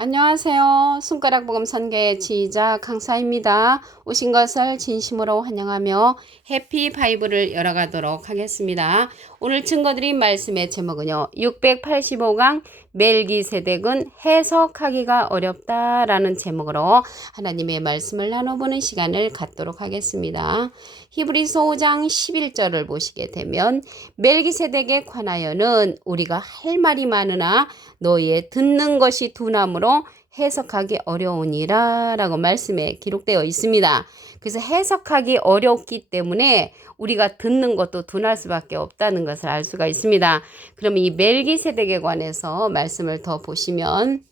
안녕하세요. 손가락 복음 선교의 지휘자 강사입니다. 오신 것을 진심으로 환영하며 해피 바이블을 열어가도록 하겠습니다. 오늘 증거드린 말씀의 제목은요. 685강 멜기세덱은 해석하기가 어렵다라는 제목으로 하나님의 말씀을 나눠보는 시간을 갖도록 하겠습니다. 히브리서 5장 11절을 보시게 되면 멜기세덱에 관하여는 우리가 할 말이 많으나 너희의 듣는 것이 둔함으로 해석하기 어려우니라 라고 말씀에 기록되어 있습니다. 그래서 해석하기 어렵기 때문에 우리가 듣는 것도 둔할 수밖에 없다는 것을 알 수가 있습니다. 그럼 이 멜기세덱에 관해서 말씀을 더 보시면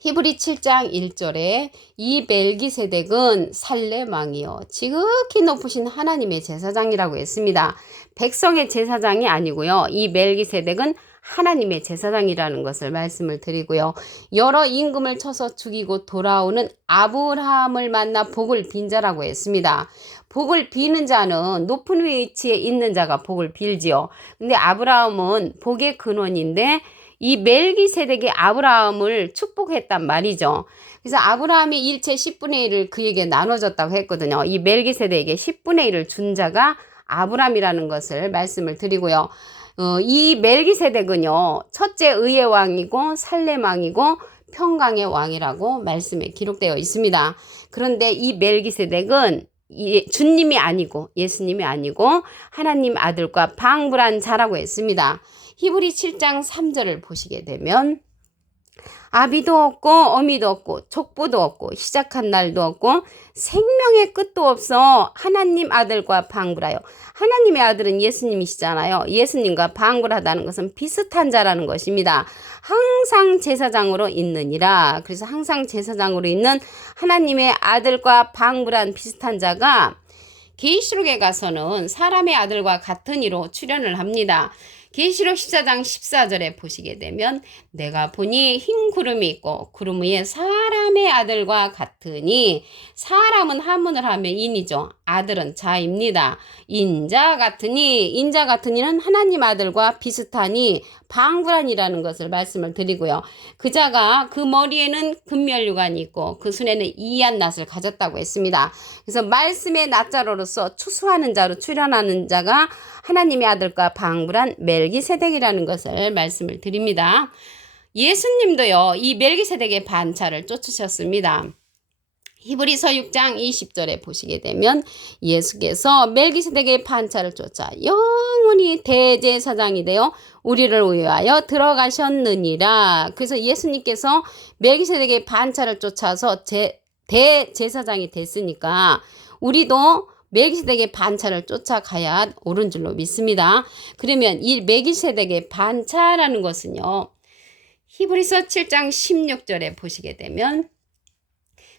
히브리 7장 1절에 이 멜기세덱은 살렘 왕이요 지극히 높으신 하나님의 제사장이라고 했습니다. 백성의 제사장이 아니고요. 이 멜기세덱은 하나님의 제사장이라는 것을 말씀을 드리고요. 여러 임금을 쳐서 죽이고 돌아오는 아브라함을 만나 복을 빈 자라고 했습니다. 복을 비는 자는 높은 위치에 있는 자가 복을 빌지요. 근데 아브라함은 복의 근원인데 이 멜기세덱이 아브라함을 축복했단 말이죠. 그래서 아브라함이 일체 10분의 1을 그에게 나눠줬다고 했거든요. 이 멜기세덱에게 10분의 1을 준 자가 아브라함이라는 것을 말씀을 드리고요. 이 멜기세덱은요, 첫째 의의 왕이고 살렘 왕이고 평강의 왕이라고 말씀에 기록되어 있습니다. 그런데 이 멜기세덱은 주님이 아니고 예수님이 아니고 하나님 아들과 방불한 자라고 했습니다. 히브리 7장 3절을 보시게 되면 아비도 없고 어미도 없고 족보도 없고 시작한 날도 없고 생명의 끝도 없어 하나님 아들과 방불하여. 하나님의 아들은 예수님이시잖아요. 예수님과 방불하다는 것은 비슷한 자라는 것입니다. 항상 제사장으로 있느니라. 그래서 항상 제사장으로 있는 하나님의 아들과 방불한 비슷한 자가 계시록에 가서는 사람의 아들과 같은 이로 출현을 합니다. 계시록 14장 14절에 보시게 되면 내가 보니 흰 구름이 있고 구름 위에 사람의 아들과 같으니, 사람은 한문을 하면 인이죠. 아들은 자입니다. 인자 같으니는 하나님 아들과 비슷하니 방불한이라는 것을 말씀을 드리고요. 그 자가 그 머리에는 금면류관이 있고 그 손에는 이한 낫을 가졌다고 했습니다. 그래서 말씀의 낫자로로서 추수하는 자로 출현하는 자가 하나님의 아들과 방불한 멜기세덱이라는 것을 말씀을 드립니다. 예수님도요, 이 멜기세덱의 반차를 쫓으셨습니다. 히브리서 6장 20절에 보시게 되면 예수께서 멜기세덱의 반차를 쫓아 영원히 대제사장이 되어 우리를 위하여 들어가셨느니라. 그래서 예수님께서 멜기세덱의 반차를 쫓아서 대제사장이 됐으니까 우리도 멜기세덱의 반차를 쫓아가야 옳은 줄로 믿습니다. 그러면 이 멜기세덱의 반차라는 것은요, 히브리서 7장 16절에 보시게 되면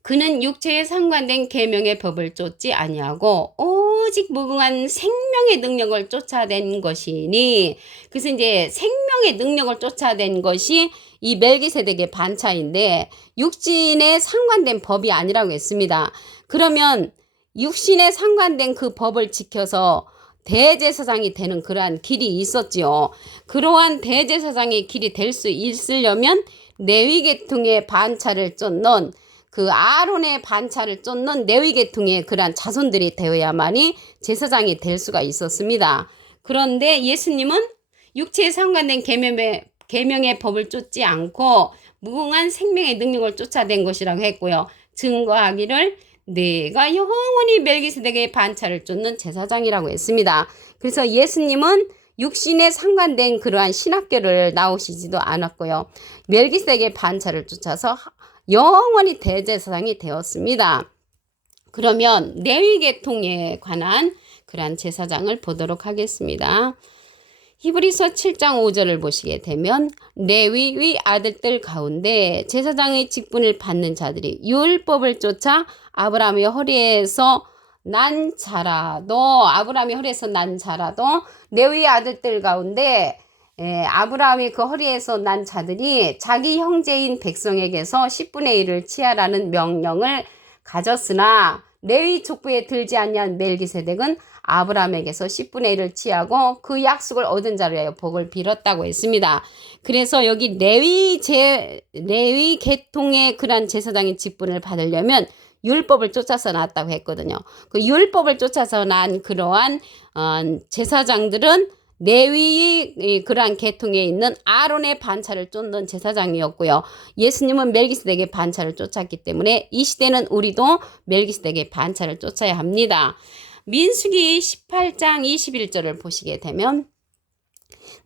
그는 육체에 상관된 계명의 법을 쫓지 아니하고 오직 무궁한 생명의 능력을 쫓아낸 것이니, 그래서 이제 생명의 능력을 쫓아낸 것이 이 멜기세덱의 반차인데 육신에 상관된 법이 아니라고 했습니다. 그러면 육신에 상관된 그 법을 지켜서 대제사장이 되는 그러한 길이 있었지요. 그러한 대제사장의 길이 될 수 있으려면 레위 계통의 반차를 쫓는 그 아론의 반차를 쫓는 레위 계통의 그러한 자손들이 되어야만이 제사장이 될 수가 있었습니다. 그런데 예수님은 육체에 상관된 계명의 법을 쫓지 않고 무궁한 생명의 능력을 쫓아낸 것이라고 했고요. 증거하기를 내가 영원히 멜기세덱의 반차를 쫓는 제사장이라고 했습니다. 그래서 예수님은 육신에 상관된 그러한 신학교를 나오시지도 않았고요. 멜기세덱의 반차를 쫓아서 영원히 대제사장이 되었습니다. 그러면 레위 계통에 관한 그러한 제사장을 보도록 하겠습니다. 히브리서 7장 5절을 보시게 되면 레위의 아들들 가운데 제사장의 직분을 받는 자들이 율법을 쫓아 아브라함의 허리에서 난 자라도 레위의 아들들 가운데 아브라함이 그 허리에서 난 자들이 자기 형제인 백성에게서 10분의 1을 취하라는 명령을 가졌으나 레위 족보에 들지 아니한 멜기세덱은 아브라함에게서 10분의 1을 취하고 그 약속을 얻은 자로 하여 복을 빌었다고 했습니다. 그래서 여기 레위 계통의 그런 제사장의 직분을 받으려면 율법을 쫓아서 났다고 했거든요. 그 율법을 쫓아서 난 그러한 제사장들은 레위 그러한 계통에 있는 아론의 반차를 쫓는 제사장이었고요. 예수님은 멜기세덱의 반차를 쫓았기 때문에 이 시대는 우리도 멜기세덱의 반차를 쫓아야 합니다. 민수기 18장 21절을 보시게 되면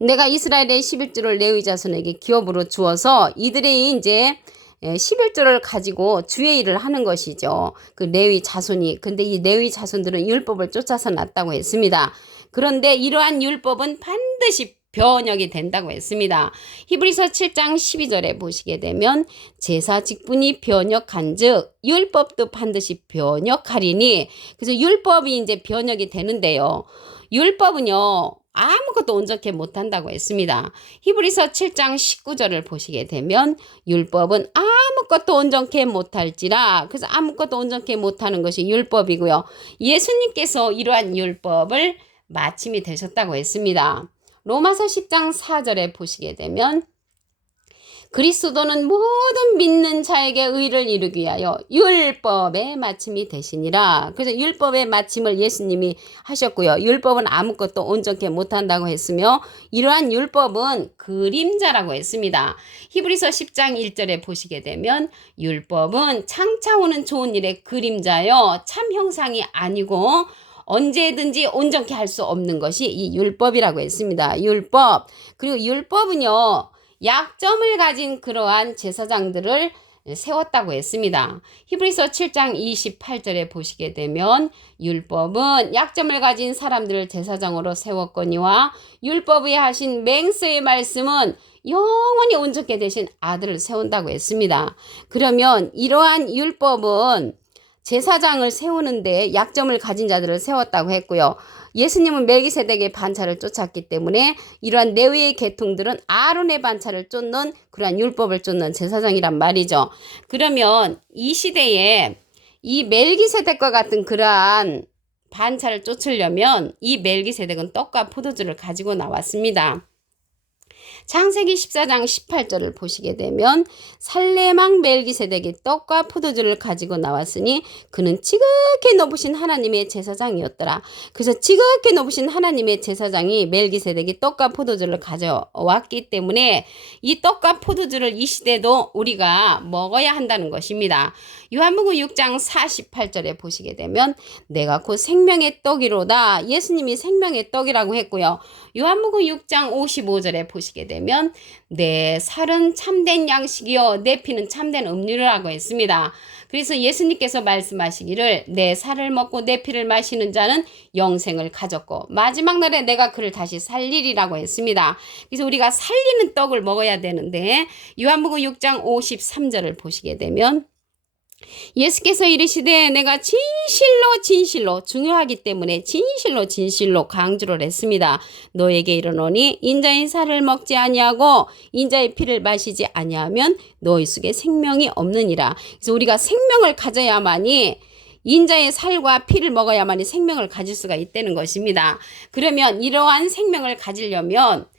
내가 이스라엘의 11조를 레위 자손에게 기업으로 주어서 이들이 이제 11조를 가지고 주의 일을 하는 것이죠. 그 레위 자손이. 근데 이 레위 자손들은 율법을 쫓아서 났다고 했습니다. 그런데 이러한 율법은 반드시 변혁이 된다고 했습니다. 히브리서 7장 12절에 보시게 되면 제사 직분이 변혁한즉 율법도 반드시 변혁하리니. 그래서 율법이 이제 변혁이 되는데요. 율법은요. 아무것도 온전케 못한다고 했습니다. 히브리서 7장 19절을 보시게 되면 율법은 아무것도 온전케 못할지라. 그래서 아무것도 온전케 못하는 것이 율법이고요. 예수님께서 이러한 율법을 마침이 되셨다고 했습니다. 로마서 10장 4절에 보시게 되면 그리스도는 모든 믿는 자에게 의를 이루기 위하여 율법의 마침이 되시니라. 그래서 율법의 마침을 예수님이 하셨고요. 율법은 아무것도 온전케 못한다고 했으며 이러한 율법은 그림자라고 했습니다. 히브리서 10장 1절에 보시게 되면 율법은 창차 오는 좋은 일의 그림자요 참 형상이 아니고 언제든지 온전케 할 수 없는 것이 이 율법이라고 했습니다. 율법. 그리고 율법은요. 약점을 가진 그러한 제사장들을 세웠다고 했습니다. 히브리서 7장 28절에 보시게 되면 율법은 약점을 가진 사람들을 제사장으로 세웠거니와 율법에 하신 맹세의 말씀은 영원히 온전케 되신 아들을 세운다고 했습니다. 그러면 이러한 율법은 제사장을 세우는데 약점을 가진 자들을 세웠다고 했고요. 예수님은 멜기세덱의 반차를 쫓았기 때문에 이러한 레위의 계통들은 아론의 반차를 쫓는 그러한 율법을 쫓는 제사장이란 말이죠. 그러면 이 시대에 이 멜기세덱과 같은 그러한 반차를 쫓으려면 이 멜기세덱은 떡과 포도주를 가지고 나왔습니다. 창세기 14장 18절을 보시게 되면 살레망 멜기세덱이 떡과 포도주를 가지고 나왔으니 그는 지극히 높으신 하나님의 제사장이었더라. 그래서 지극히 높으신 하나님의 제사장이 멜기세덱이 떡과 포도주를 가져왔기 때문에 이 떡과 포도주를 이 시대도 우리가 먹어야 한다는 것입니다. 요한복음 6장 48절에 보시게 되면 내가 곧 생명의 떡이로다. 예수님이 생명의 떡이라고 했고요. 요한복음 6장 55절에 보시게 되면 내 살은 참된 양식이요 내 피는 참된 음료라고 했습니다. 그래서 예수님께서 말씀하시기를 내 살을 먹고 내 피를 마시는 자는 영생을 가졌고 마지막 날에 내가 그를 다시 살리리라고 했습니다. 그래서 우리가 살리는 떡을 먹어야 되는데 요한복음 6장 53절을 보시게 되면 예수께서 이르시되 내가 진실로 중요하기 때문에 진실로 강조를 했습니다. 너에게 이르노니 인자의 살을 먹지 아니하고 인자의 피를 마시지 아니하면 너희 속에 생명이 없느니라. 그래서 우리가 생명을 가져야만이 인자의 살과 피를 먹어야만이 생명을 가질 수가 있다는 것입니다. 그러면 이러한 생명을 가지려면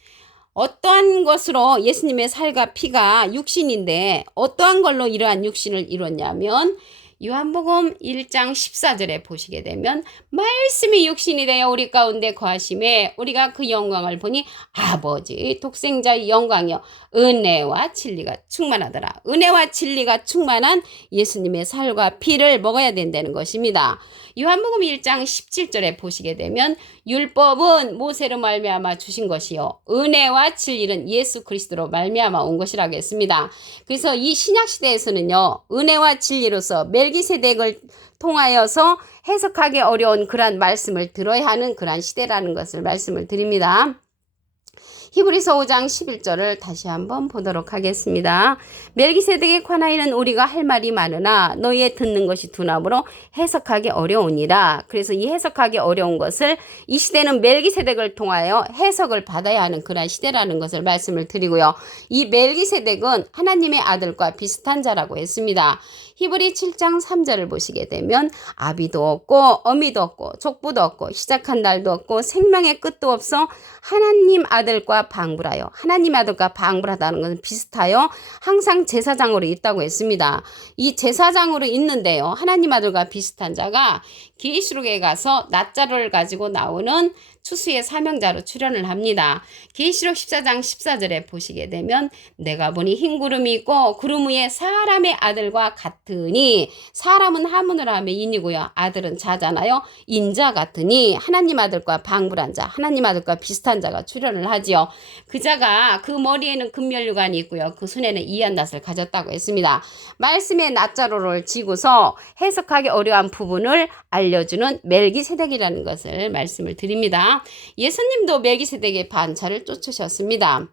어떠한 것으로 예수님의 살과 피가 육신인데 어떠한 걸로 이러한 육신을 이뤘냐면 요한복음 1장 14절에 보시게 되면 말씀이 육신이 되어 우리 가운데 거하심에 우리가 그 영광을 보니 아버지 독생자의 영광이요 은혜와 진리가 충만하더라. 은혜와 진리가 충만한 예수님의 살과 피를 먹어야 된다는 것입니다. 요한복음 1장 17절에 보시게 되면 율법은 모세로 말미암아 주신 것이요 은혜와 진리는 예수 그리스도로 말미암아 온 것이라고 했습니다. 그래서 이 신약 시대에서는요 은혜와 진리로서 멜기세덱을 통하여서 해석하기 어려운 그러한 말씀을 들어야 하는 그러한 시대라는 것을 말씀을 드립니다. 히브리서 5장 11절을 다시 한번 보도록 하겠습니다. 멜기세덱에 관하여는 우리가 할 말이 많으나 너희의 듣는 것이 둔함으로 해석하기 어려우니라. 그래서 이 해석하기 어려운 것을 이 시대는 멜기세덱을 통하여 해석을 받아야 하는 그런 시대라는 것을 말씀을 드리고요. 이 멜기세덱은 하나님의 아들과 비슷한 자라고 했습니다. 히브리 7장 3절을 보시게 되면 아비도 없고 어미도 없고 족부도 없고 시작한 날도 없고 생명의 끝도 없어 하나님 아들과 방불하여, 하나님 아들과 방불하다는 것은 비슷하여 항상 제사장으로 있다고 했습니다. 이 제사장으로 있는데요, 하나님 아들과 비슷한 자가 계시록에 가서 낫자로를 가지고 나오는 추수의 사명자로 출연을 합니다. 계시록 14장 14절에 보시게 되면 내가 보니 흰 구름이 있고 구름 위에 사람의 아들과 같으니, 사람은 하문을 하면 인이고요, 아들은 자잖아요. 인자 같으니 하나님 아들과 방불한 자, 하나님 아들과 비슷한 자가 출연을 하지요. 그 자가 그 머리에는 금면류관이 있고요, 그 손에는 이한낫을 가졌다고 했습니다. 말씀의 낫자로를 지고서 해석하기 어려운 부분을 알려주는 멜기세덱이라는 것을 말씀을 드립니다. 예수님도 멜기세덱의 반차를 쫓으셨습니다.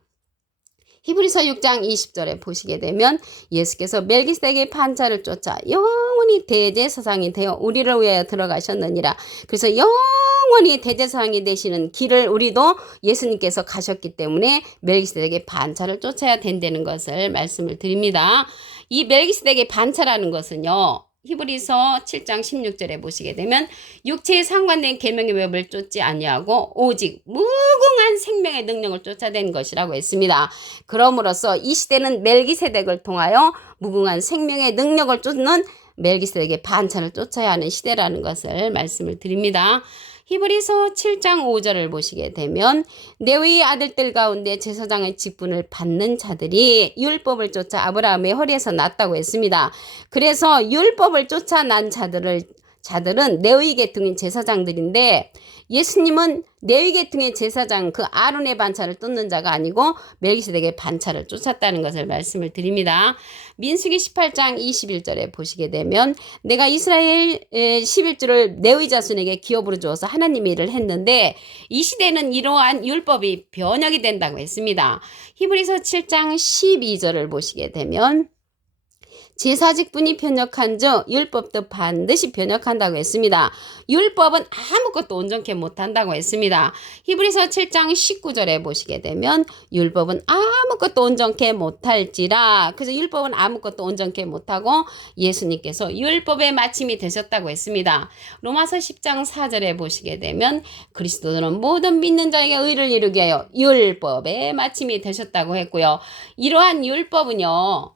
히브리서 6장 20절에 보시게 되면 예수께서 멜기세덱의 반차를 쫓아 영원히 대제사장이 되어 우리를 위하여 들어가셨느니라. 그래서 영원히 대제사장이 되시는 길을 우리도 예수님께서 가셨기 때문에 멜기세덱의 반차를 쫓아야 된다는 것을 말씀을 드립니다. 이 멜기세덱의 반차라는 것은요, 히브리서 7장 16절에 보시게 되면 육체에 상관된 계명의 법을 쫓지 아니하고 오직 무궁한 생명의 능력을 쫓아낸 것이라고 했습니다. 그러므로서 이 시대는 멜기세덱을 통하여 무궁한 생명의 능력을 쫓는 멜기세덱의 반차를 쫓아야 하는 시대라는 것을 말씀을 드립니다. 히브리서 7장 5절을 보시게 되면 레위의 아들들 가운데 제사장의 직분을 받는 자들이 율법을 쫓아 아브라함의 허리에서 났다고 했습니다. 그래서 율법을 쫓아 난 자들은 레위 계통인 제사장들인데, 예수님은 레위 계통의 제사장 그 아론의 반차를 쫓는 자가 아니고 멜기세덱의 반차를 쫓았다는 것을 말씀을 드립니다. 민수기 18장 21절에 보시게 되면 내가 이스라엘 11조를 레위 자손에게 기업으로 주어서 하나님의 일을 했는데, 이 시대는 이러한 율법이 변혁이 된다고 했습니다. 히브리서 7장 12절을 보시게 되면 제사 직분이 변혁한즉 율법도 반드시 변혁한다고 했습니다. 율법은 아무것도 온전케 못한다고 했습니다. 히브리서 7장 19절에 보시게 되면 율법은 아무것도 온전케 못할지라. 그래서 율법은 아무것도 온전케 못하고 예수님께서 율법의 마침이 되셨다고 했습니다. 로마서 10장 4절에 보시게 되면 그리스도는 모든 믿는 자에게 의를 이루게 하여 율법의 마침이 되셨다고 했고요. 이러한 율법은요,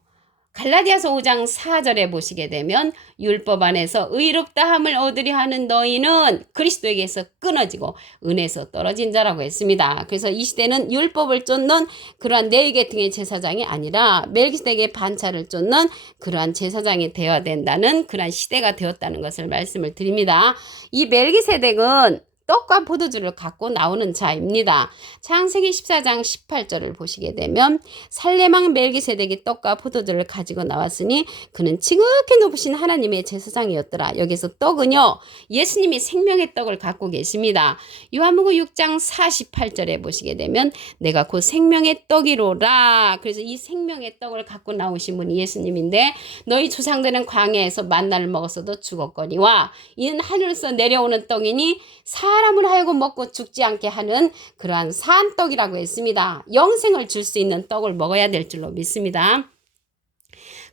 갈라디아서 5장 4절에 보시게 되면 율법 안에서 의롭다함을 얻으려 하는 너희는 그리스도에게서 끊어지고 은혜에서 떨어진 자라고 했습니다. 그래서 이 시대는 율법을 쫓는 그러한 레위 계통의 제사장이 아니라 멜기세덱의 반차를 쫓는 그러한 제사장이 되어야 된다는 그러한 시대가 되었다는 것을 말씀을 드립니다. 이 멜기세덱은 떡과 포도주를 갖고 나오는 자입니다. 창세기 14장 18절을 보시게 되면 살레망 멜기세덱이 떡과 포도주를 가지고 나왔으니 그는 지극히 높으신 하나님의 제사장이었더라. 여기서 떡은요, 예수님이 생명의 떡을 갖고 계십니다. 요한복음 6장 48절에 보시게 되면 내가 곧 생명의 떡이로라. 그래서 이 생명의 떡을 갖고 나오신 분이 예수님인데, 너희 조상들은 광야에서 만나를 먹었어도 죽었거니와 이는 하늘에서 내려오는 떡이니 사람을 하여금 먹고 죽지 않게 하는 그러한 산떡이라고 했습니다. 영생을 줄 수 있는 떡을 먹어야 될 줄로 믿습니다.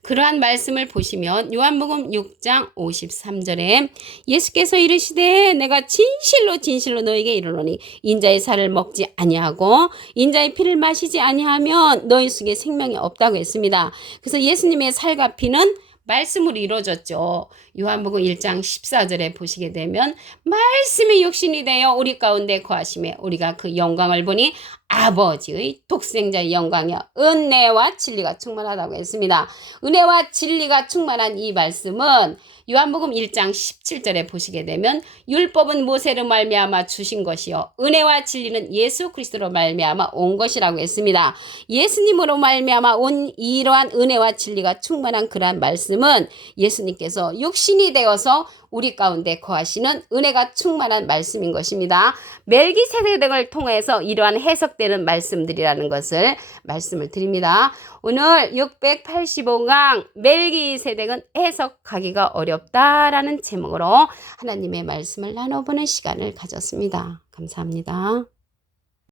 그러한 말씀을 보시면 요한복음 6장 53절에 예수께서 이르시되 내가 진실로 진실로 너에게 이르노니 인자의 살을 먹지 아니하고 인자의 피를 마시지 아니하면 너희 속에 생명이 없다고 했습니다. 그래서 예수님의 살과 피는 말씀으로 이루어졌죠. 요한복음 1장 14절에 보시게 되면 말씀이 육신이 되어 우리 가운데 거하심에 우리가 그 영광을 보니 아버지의 독생자의 영광이여 은혜와 진리가 충만하다고 했습니다. 은혜와 진리가 충만한 이 말씀은 요한복음 1장 17절에 보시게 되면 율법은 모세로 말미암아 주신 것이요 은혜와 진리는 예수 그리스도로 말미암아 온 것이라고 했습니다. 예수님으로 말미암아 온 이러한 은혜와 진리가 충만한 그러한 말씀은 예수님께서 육신이 되어서 우리 가운데 거하시는 은혜가 충만한 말씀인 것입니다. 멜기세덱을 통해서 이러한 해석된 해석되는 말씀들이라는 것을 말씀을 드립니다. 오늘 685강 멜기세덱은 해석하기가 어렵다라는 제목으로 하나님의 말씀을 나눠보는 시간을 가졌습니다. 감사합니다.